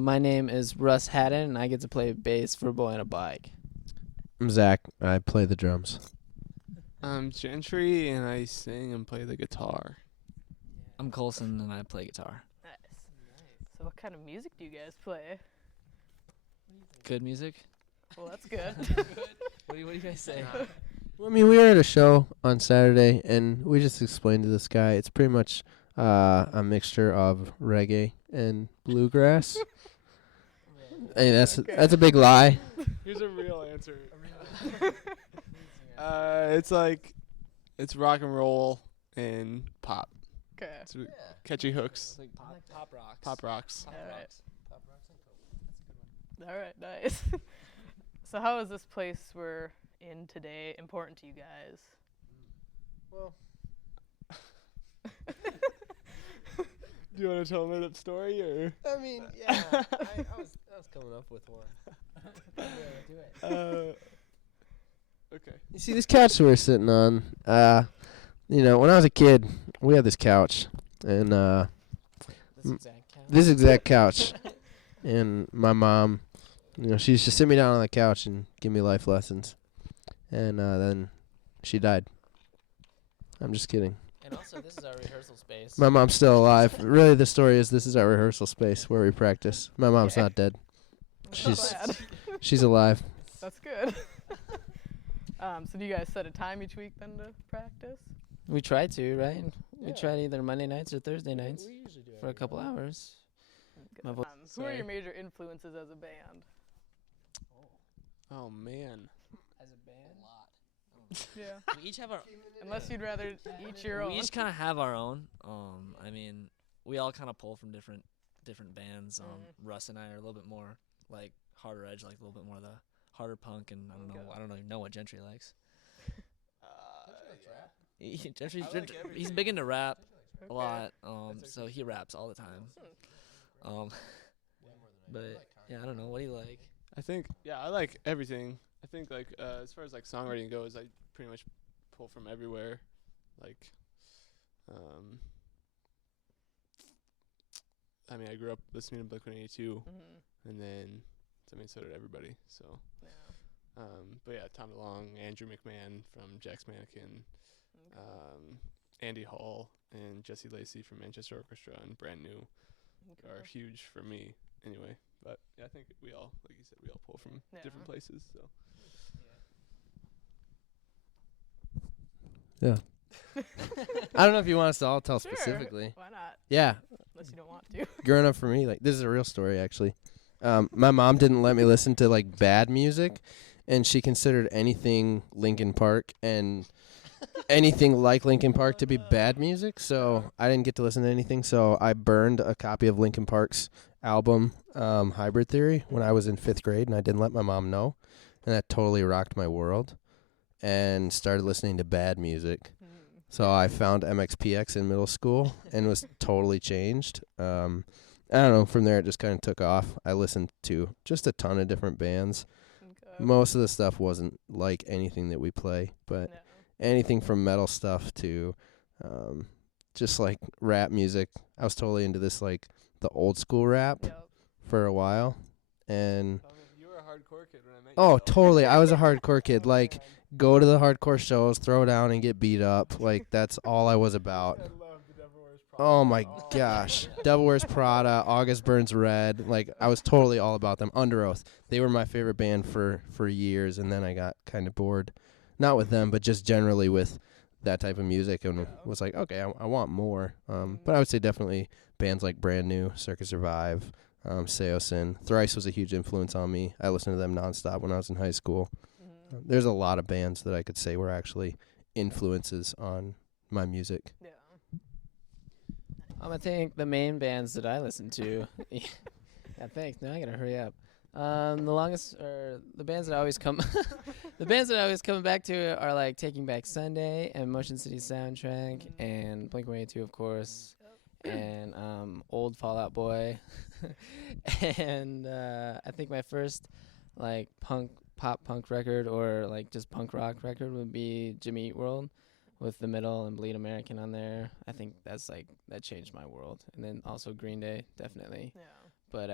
My name is Russ Haddon, and I get to play bass for Boy on a Bike. I'm Zach. I play the drums. I'm Gentry, and I sing and play the guitar. I'm Colson, and I play guitar. Nice. So what kind of music do you guys play? Good music. Well, that's good. What do you guys say? Well, I mean, we were at a show on Saturday, and we just explained to this guy it's pretty much a mixture of reggae and bluegrass. Hey, that's a big lie. Here's a real answer. It's rock and roll and pop. Okay. It's catchy hooks. It's like pop rocks. Pop rocks. All right, nice. So how is this place we're in today important to you guys? Well, Do you want to tell me that story, or? I mean, yeah, I was coming up with one. Okay. You see, this couch that we're sitting on, when I was a kid, we had this couch, and this exact couch, and my mom, she used to sit me down on the couch and give me life lessons, and then she died. I'm just kidding. And also, this is our rehearsal space. My mom's still alive. Really, the story is this is our rehearsal space where we practice. My mom's not dead. She's alive. That's good. So do you guys set a time each week then to practice? We try to, right? We try either Monday nights or Thursday nights for a couple hours. My voice Who are your major influences as a band? Oh man. As a band? A lot. Yeah. We each have our. Unless you'd rather each your own. We each kind of have our own. I mean, we all kind of pull from different bands. Russ and I are a little bit more like harder edge, like a little bit more the harder punk, and I don't even know what Gentry likes. He's big into rap a lot. So he raps all the time. But yeah, I don't know. What do you like? I think I like everything. I think as far as like songwriting goes, I pretty much pull from everywhere. Like, I mean, I grew up listening to Blink-182, and then so did everybody. So, but yeah, Tom DeLonge, Andrew McMahon from Jack's Mannequin, Andy Hall, and Jesse Lacey from Manchester Orchestra and Brand New are huge for me anyway. But yeah, I think we all, like you said, we all pull from different places. So. Yeah. I don't know if you want us to all tell Sure. specifically. Why not? Yeah. Unless you don't want to. Growing up for me, like, this is a real story, actually. My mom didn't let me listen to, like, bad music, and she considered anything Linkin Park and anything like Linkin Park to be bad music, so I didn't get to listen to anything, so I burned a copy of Linkin Park's album, Hybrid Theory, when I was in 5th grade, and I didn't let my mom know, and that totally rocked my world, and started listening to bad music. So I found MXPX in middle school and was totally changed. I don't know, from there it just kind of took off. I listened to just a ton of different bands. Okay. Most of the stuff wasn't like anything that we play, but anything from metal stuff to just like rap music. I was totally into this, like the old school rap for a while. And You were a hardcore kid when I met you. oh, totally. I was a hardcore kid. Like, go to the hardcore shows, throw down and get beat up. Like, that's all I was about. Oh my gosh. Devil Wears Prada, August Burns Red. Like, I was totally all about them. Under Oath. They were my favorite band for years, and then I got kind of bored. Not with them, but just generally with that type of music, and was like, okay, I want more. But I would say definitely bands like Brand New, Circus Survive, Seosin. Thrice was a huge influence on me. I listened to them nonstop when I was in high school. There's a lot of bands that I could say were actually influences on my music. Yeah. I think the main bands that I listen to. Yeah, thanks. Now I gotta hurry up. The bands that I always come, the bands that I always come back to are like Taking Back Sunday and Motion City Soundtrack and Blink-182, of course, and Old Fall Out Boy, and I think my first like pop punk record or like just punk rock record would be Jimmy Eat World with The Middle and Bleed American on there. I think that changed my world. And then also Green Day, definitely. Yeah. But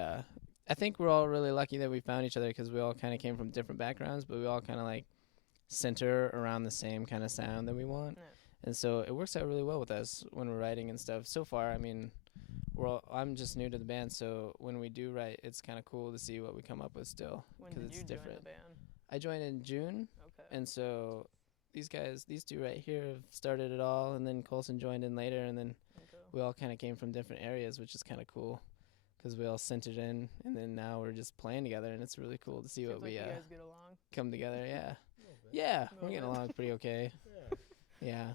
I think we're all really lucky that we found each other because we all kind of came from different backgrounds, but we all kind of like center around the same kind of sound that we want. Yeah. And so it works out really well with us when we're writing and stuff. So far, I mean, I'm just new to the band, so when we do write, it's kind of cool to see what we come up with still. When 'cause did it's you different. join the band? I joined in June, Okay. and so these two right here have started it all, and then Colson joined in later, and then Okay. we all kind of came from different areas, which is kind of cool because we all centered in, and then now we're just playing together, and it's really cool to see Seems what like we you guys get along. come together. Yeah, we're getting along pretty okay. Yeah.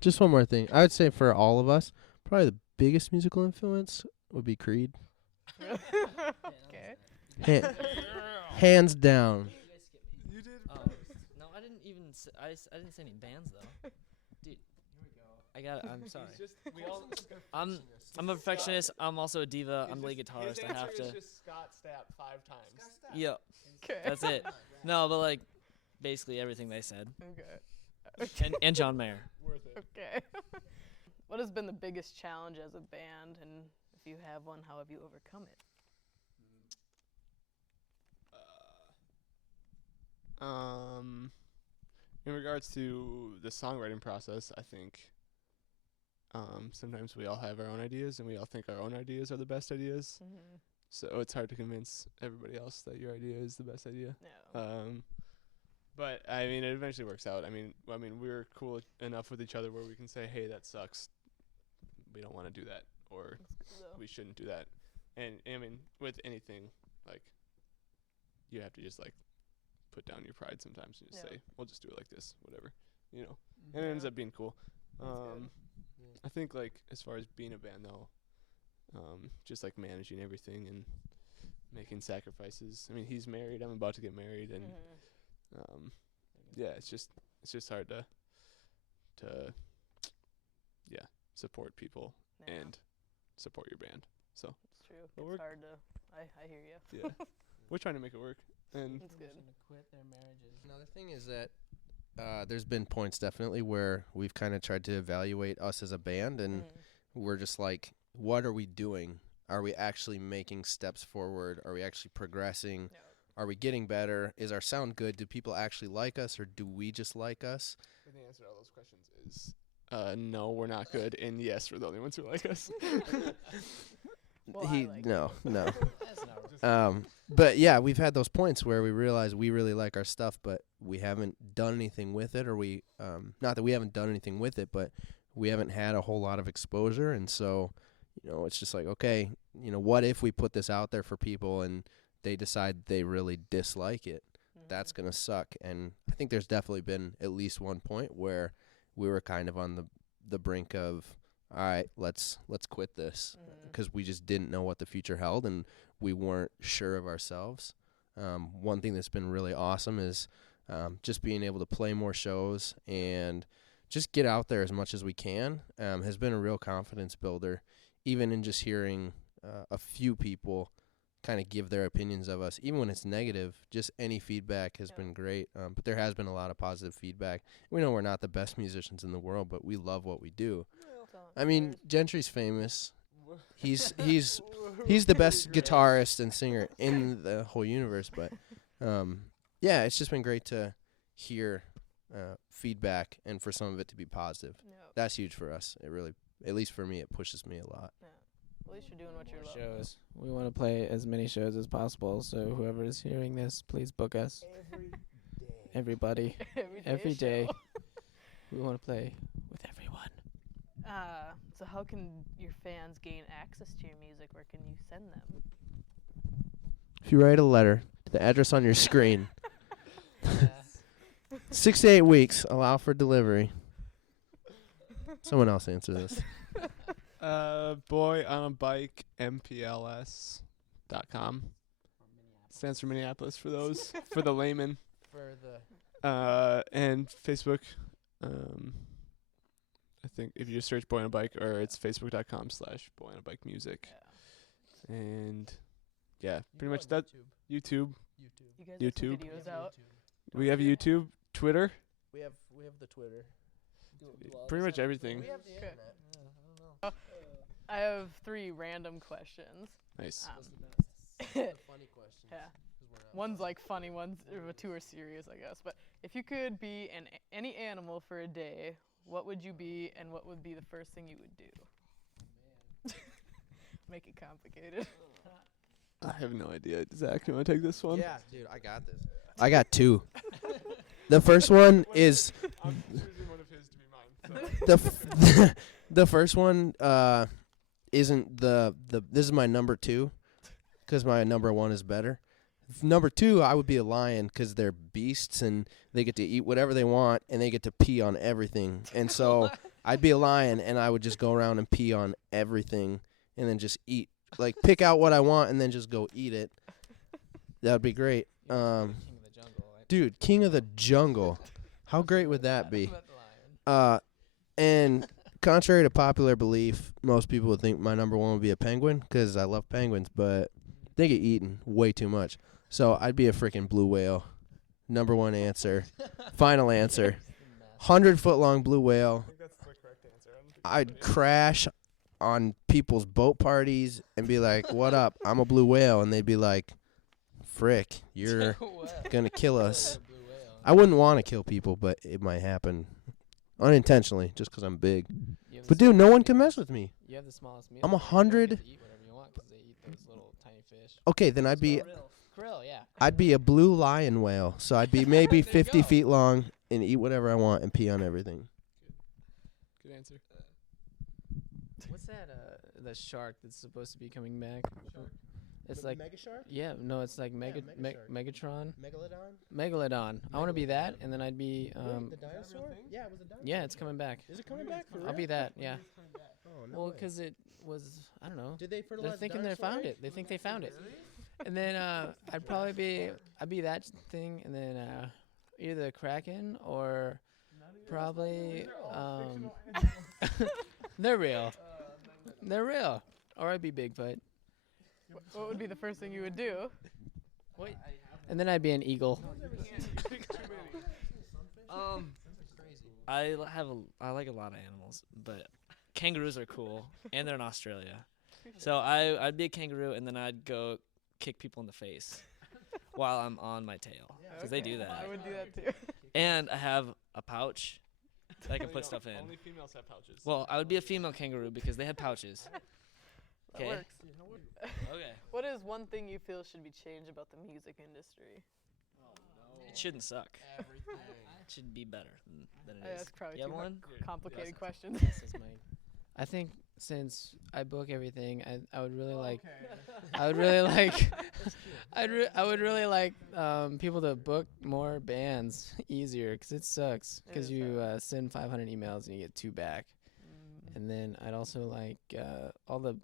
Just one more thing. I would say for all of us, probably the biggest musical influence would be Creed. Okay. Hands down. You did. No, I didn't even. I didn't say any bands though. Dude, I'm sorry. I'm a perfectionist. I'm also a diva. I'm the lead guitarist. I have to. Just Scott Stapp 5 times. Yeah, Okay. that's it. No, but like, basically everything they said, Okay. and John Mayer. Worth it. Okay. What has been the biggest challenge as a band, and if you have one, how have you overcome it? In regards to the songwriting process, I think sometimes we all have our own ideas, and we all think our own ideas are the best ideas. Mm-hmm. So it's hard to convince everybody else that your idea is the best idea. Yeah. But I mean, it eventually works out. I mean, we're cool enough with each other where we can say, "Hey, that sucks. We don't want to do that," or That's good, though. "We shouldn't do that." And I mean, with anything, like, you have to just like put down your pride sometimes and just Yeah. say, "We'll just do it like this, whatever," you know. And it ends Yeah. up being cool. good. I think like as far as being a band though, just like managing everything and making sacrifices. I mean, he's married. I'm about to get married, and Mhm. yeah, it's just hard to support people Yeah. and support your band. So It's true. But It's we're- hard to. I hear you. yeah, we're trying to make it work. And It's good. Quit their marriages. Another thing is that there's been points definitely where we've kind of tried to evaluate us as a band, and Mhm. we're just like, what are we doing? Are we actually making steps forward? Are we actually progressing? Yeah. Are we getting better? Is our sound good? Do people actually like us, or do we just like us? the answer to all those questions is no, we're not good, and yes, we're the only ones who like us. Well, I like no. That's not right. But yeah, we've had those points where we realize we really like our stuff, but we haven't done anything with it, or we not that we haven't done anything with it, but we haven't had a whole lot of exposure, and so it's just like, okay, what if we put this out there for people and they decide they really dislike it? That's Mhm. gonna suck. And I think there's definitely been at least one point where we were kind of on the brink of, all right, let's quit this, Mhm. because we just didn't know what the future held and we weren't sure of ourselves. One thing that's been really awesome is just being able to play more shows and just get out there as much as we can has been a real confidence builder, even in just hearing a few people kind of give their opinions of us, even when it's negative. Just any feedback has Yeah. been great, but there has been a lot of positive feedback. We know we're not the best musicians in the world, but we love what we do. So, I mean, Gentry's famous. He's the best guitarist and singer in the whole universe. But yeah, it's just been great to hear feedback and for some of it to be positive. yeah. That's huge for us. It really, at least for me, it pushes me a lot. At least you're doing what you More love. shows. We want to play as many shows as possible. So whoever is hearing this, please book us. Everybody, every show. day. We want to play with everyone. So how can your fans gain access to your music? Where can you send them? If you write a letter to the address on your screen, 6 to 8 weeks, allow for delivery. Someone else answer this. Boy on a Bike MPLS.com. Stands for Minneapolis for those for the layman. For the And Facebook. I think if you just search Boy on a Bike, or it's facebook.com/Boy on a Bike music. Yeah. And yeah, pretty much that. YouTube. You guys YouTube. have some videos out. We have YouTube, Twitter, We have the Twitter. pretty much everything. We have the Okay. internet. I have 3 random questions. Nice. Funny questions. Yeah. One's like funny, two are serious, I guess. But if you could be any animal for a day, what would you be, and what would be the first thing you would do? Make it complicated. I have no idea. Zach, you want to take this one? Yeah, dude, I got this. I got two. The first one is I'm choosing one of his to be mine. So. the first one isn't the this is my number 2 because my number 1 is better. Number 2, I would be a lion because they're beasts and they get to eat whatever they want and they get to pee on everything. And so I'd be a lion and I would just go around and pee on everything and then just eat. Like pick out what I want and then just go eat it. That would be great. King of the jungle. Right? Dude, king of the jungle. How great would that be? What about the lion? And contrary to popular belief, most people would think my number 1 would be a penguin because I love penguins, but they get eaten way too much. So I'd be a freaking blue whale. Number 1 answer. Final answer. 100-foot long blue whale. I think that's the correct answer. I don't think I'd crash on people's boat parties and be like, "What up? I'm a blue whale." And they'd be like, "Frick, you're going to kill us." I wouldn't want to kill people, but it might happen unintentionally just because I'm big. But dude, no one can mess with me. You have the smallest meal. I'm You don't get 100. to eat whatever you want 'cause they eat those little tiny fish. Okay, then I'd be Krill, yeah. I'd be a blue lion whale. So I'd be maybe There you 50 go. feet long and eat whatever I want and pee on everything. Good answer. What's that? The shark that's supposed to be coming back. It's like Megashark? yeah, no, it's like Megashark. Megatron, Megalodon? Megalodon. I want to be that, and then I'd be the dinosaur? Yeah, it was a dinosaur. yeah, it's coming back. Is it coming back for real? I'll be that, yeah. Oh, no Well, way. because it was I don't know. Did they fertilize They're thinking the they dinosaur found egg? it. They think they found it. And then I'd be that thing, and then either Kraken or probably they're real. They're real. Or I'd be Bigfoot. What would be the first thing you would do? Wait. And then I'd be an eagle. I like a lot of animals, but kangaroos are cool, and they're in Australia. So I'd be a kangaroo, and then I'd go kick people in the face while I'm on my tail, because they do that. I would do that too. And I have a pouch that I can put stuff in. Only females have pouches. Well, I would be a female kangaroo because they have pouches. That Okay. works. Okay. What is one thing you feel should be changed about the music industry? It shouldn't suck. It should be better than it is. That's probably You have too one? complicated questions. This is mine. I think since I book everything, I would really like I would really like I would really like people to book more bands easier 'cause it sucks It 'cause is you send 500 emails and you get 2 back. And then I'd also like all the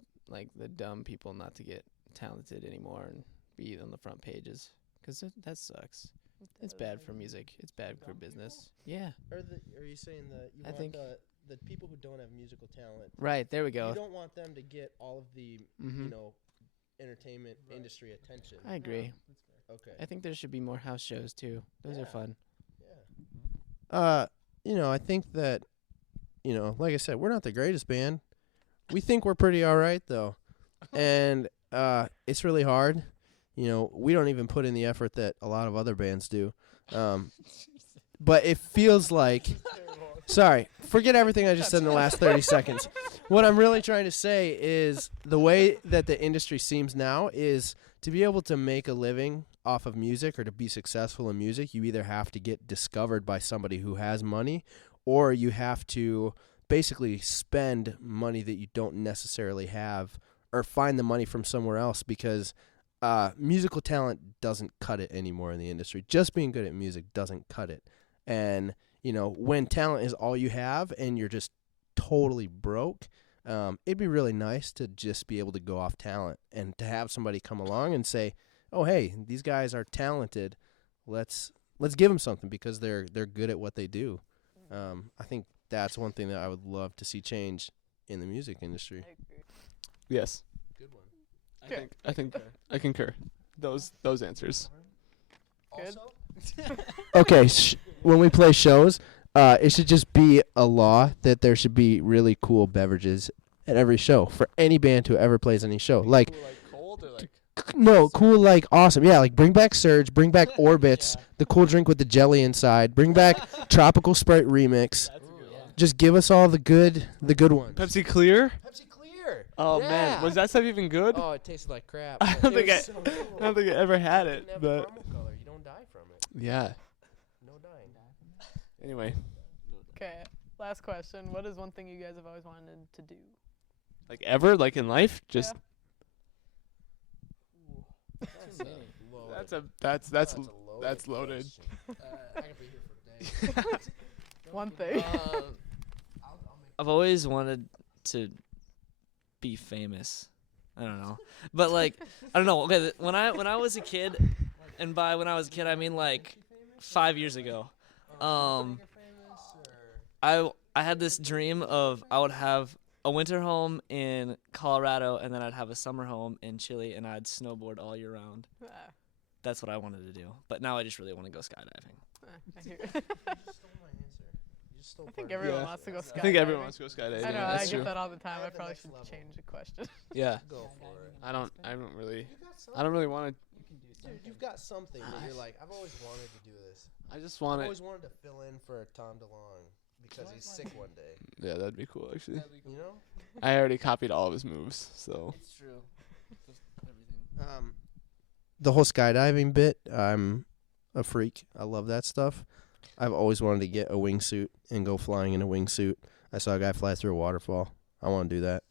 dumb people not to get talented anymore and be on the front pages 'cause that sucks. It's bad for music. It's bad for business. Yeah. Are you saying that you I want think- the people who don't have musical talent, Right, there we you go. don't want them to get all of the, Mhm. entertainment industry attention. I agree. Okay. I think there should be more house shows too. Those are Yeah. fun. I think that, like I said, we're not the greatest band. We think we're pretty all right, though. And it's really hard. We don't even put in the effort that a lot of other bands do. But it feels like... Sorry, forget everything I just said in the last 30 seconds. What I'm really trying to say is the way that the industry seems now is to be able to make a living off of music or to be successful in music, you either have to get discovered by somebody who has money or you have to basically spend money that you don't necessarily have or find the money from somewhere else because musical talent doesn't cut it anymore in the industry. Just being good at music doesn't cut it. And, when talent is all you have and you're just totally broke, it'd be really nice to just be able to go off talent and to have somebody come along and say, oh, hey, these guys are talented. Let's give them something because they're good at what they do. I think that's one thing that I would love to see change in the music industry. I agree. Yes. Good one. I concur. Those answers. Good. Okay, when we play shows, it should just be a law that there should be really cool beverages at every show for any band who ever plays any show. Like, Cold or like No, cool, like awesome. Yeah, like bring back Surge, bring back Orbits, the cool drink with the jelly inside. Bring back Tropical Sprite Remix. Just give us all the good ones. Pepsi Clear? Pepsi Clear. Oh man, was that stuff even good? Oh, it tasted like crap. I don't think I don't think I ever had it, It didn't have but caramel color. You don't die from it. yeah. No dying. Anyway, Okay, last question. What is one thing you guys have always wanted to do? like ever, like in life, just that's loaded. I could be here for days. One thing. I've always wanted to be famous. I don't know, but like I don't know. Okay, when I was a kid, and by when I was a kid I mean like 5 years ago. I had this dream of I would have a winter home in Colorado and then I'd have a summer home in Chile and I'd snowboard all year round. That's what I wanted to do. But now I just really want to go skydiving. I hear. I think think everyone wants to go skydiving. I think everyone wants to go skydiving. I know, That's I true. get that all the time. I I have the probably next should level. change the question. Yeah. Go for it. I don't really want to. Dude, you've got something that you're like, I've always wanted to do this. I just I've want it. always wanted to fill in for Tom DeLonge because he's sick one day. Yeah, that'd be cool actually. You know? I already copied all of his moves, so. It's true. Everything. The whole skydiving bit, I'm a freak. I love that stuff. I've always wanted to get a wingsuit and go flying in a wingsuit. I saw a guy fly through a waterfall. I want to do that.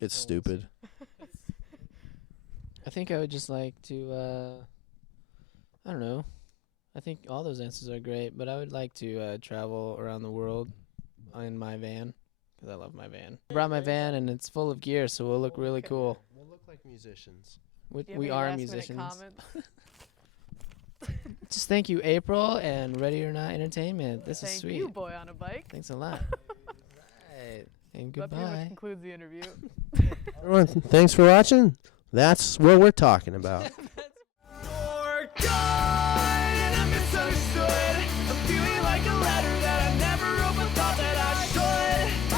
It's stupid. I think I would just like to, I don't know. I think all those answers are great, but I would like to travel around the world in my van because I love my van. I brought my van and it's full of gear, so we'll look really cool. We'll look like musicians. We, Do you have we any are last-minute musicians. comments? Just thank you, April, and Ready or Not Entertainment. This is Thank sweet. you, boy on a bike. Thanks a lot. Right. And That pretty much goodbye. concludes the interview. Everyone, thanks for watching. That's what we're talking about. You're gone and I'm misunderstood. I'm feeling like a letter that I never wrote but thought that I should. I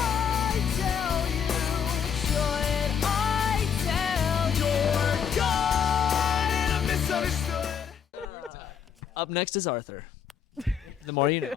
tell you, should I tell you? You're gone and I'm misunderstood. Up next is Arthur. The more you know.